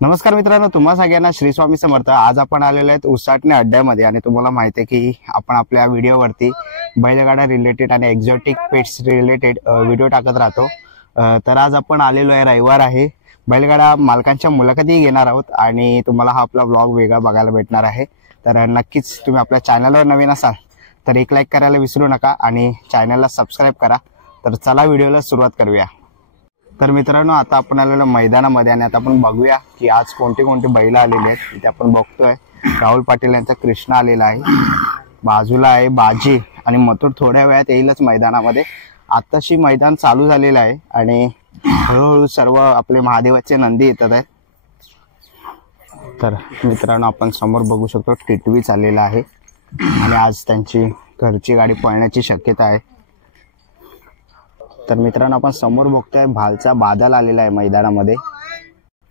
नमस्कार मित्रांनो, तुम्हा सगळ्यांना श्री स्वामी समर्थ। आज आपण आलेलो आहेत उसाटणे अड्ड्यामध्ये आणि तुम्हाला माहिती आहे की आपण आपल्या व्हिडिओवरती बैलगाडा रिलेटेड आणि एक्झॉटिक पेट्स रिलेटेड व्हिडिओ टाकत राहतो। तर आज आपण आलेलो आहे, रविवार आहे, बैलगाडा मालकांच्या मुलाखती घेणार आहोत आणि तुम्हाला हा आपला व्लॉग वेगळा बघायला भेटणार आहे। तर नक्कीच तुम्ही आपल्या चॅनलवर नवीन असाल तर एक लाईक करायला विसरू नका आणि चॅनलला सबस्क्राइब करा। तर चला व्हिडिओला सुरुवात करूया। तर मित्रांनो, आता आपण आलेलो मैदानामध्ये आणि आता आपण बघूया की आज कोणते कोणते बैल आलेले आहेत। इथे आपण बघतोय राहुल पाटील यांचा कृष्णा आलेला आहे, बाजूला आहे बाजी आणि मथुर थोड्या वेळात येईलच मैदानामध्ये। आताशी मैदान चालू झालेलं आहे आणि हळूहळू सर्व आपले महादेवाचे नंदी येतात आहेत। तर मित्रांनो, आपण समोर बघू शकतो टिटवी चाललेला आहे आणि आज त्यांची घरची गाडी पळण्याची शक्यता आहे। तर मित्रांनो, आपण समोर बघतोय भालचा बादल आलेला आहे मैदानामध्ये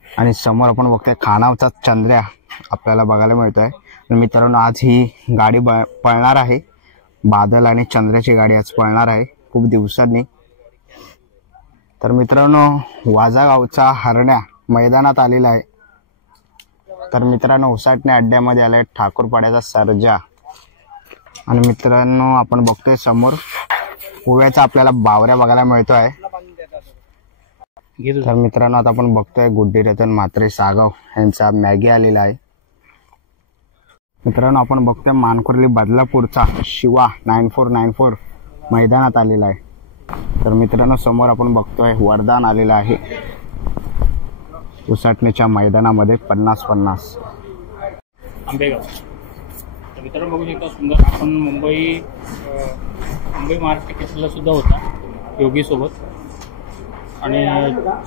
आणि समोर आपण बघतोय खानावचा चंद्र्या आपल्याला बघायला मिळतोय। मित्रांनो, आज ही गाडी पळणार आहे, बादल आणि चंद्र्याची गाडी आज पळणार आहे खूप दिवसांनी। तर मित्रांनो, वाजा गावचा हरण्या मैदानात आलेला आहे। तर मित्रांनो, उसाटणे अड्ड्यामध्ये आलाय ठाकूरपाड्याचा सर्जा आणि मित्रांनो, आपण बघतोय समोर उव्याचा आपल्याला बावऱ्या बघायला मिळतोय। तर मित्रांनो, आता आपण बघतोय गुड्डी रतन म्हात्रे सागाव यांचा मॅगी आलेला आहे। मित्रांनो, आपण बघतोय मानकुर्ली बदलापूरचा शिवा 9494 मैदानात आलेला आहे। तर मित्रांनो, समोर आपण बघतोय वरदान आलेला आहे उसाटणीच्या मैदानामध्ये 50-50 आंबेगाव। तर मित्रांनो, बघू शकता सुंदर आपण मुंबई महाराष्ट्र केसरीला सुद्धा होता योगी सोबत आणि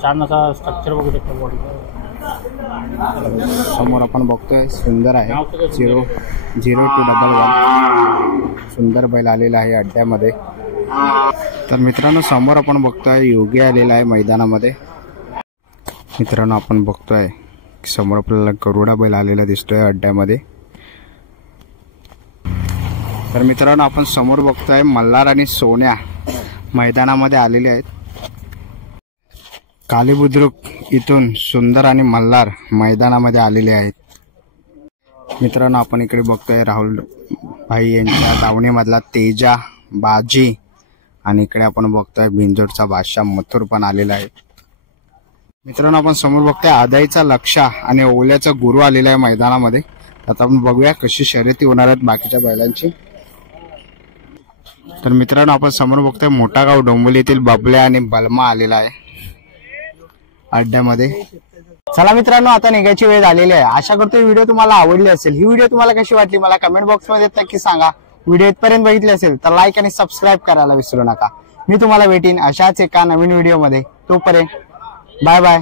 छान असा स्ट्रक्चर बघू शकता बॉडीचा। समोर आपण बघतोय सुंदर आहे 00211 सुंदर बैल आलेला आहे अड्ड्यामध्ये। तर मित्रांनो, समोर आपण बघतोय योगी आलेला आहे मैदानामध्ये। मित्रांनो, आपण बघतोय समोर आपल्याला गरुडा बैल आलेला दिसतोय अड्ड्यामध्ये। तर मित्रांनो, आपण समोर बघतोय मल्हार आणि सोन्या मैदानामध्ये आलेले आहेत। काली बुद्रुक इथून सुंदर आणि मल्हार मैदानामध्ये आलेले आहेत। मित्रांनो, आपण इकडे बघतोय राहुल भाई यांच्या दावणीमधला तेजा बाजी आणि इकडे आपण बघतोय भिंजोडचा बादशाह मथुर पण आलेला आहे। मित्रांनो, आपण समोर बघतोय आदाईचा लक्षा आणि ओल्याचा गुरु आलेला आहे मैदानामध्ये। आता आपण बघूया कशी शर्यती होणार आहेत बाकीच्या बैलांची। तर मित्रांनो, आपण समोर बघतोय मोठा गाव डोंबिवलीतील बबल्या आणि बलमा आलेला आहे अड्ड्यामध्ये। चला मित्रांनो, आता निघायची वेळ झालेली आहे। आशा करतो ही व्हिडिओ तुम्हाला आवडली असेल। ही व्हिडिओ तुम्हाला कशी वाटली मला कमेंट बॉक्स मध्ये नक्की सांगा। व्हिडिओ इथपर्यंत बघितली असेल तर लाईक आणि सबस्क्राईब करायला विसरू नका। मी तुम्हाला भेटीन अशाच एका नवीन व्हिडिओ मध्ये। तोपर्यंत बाय बाय।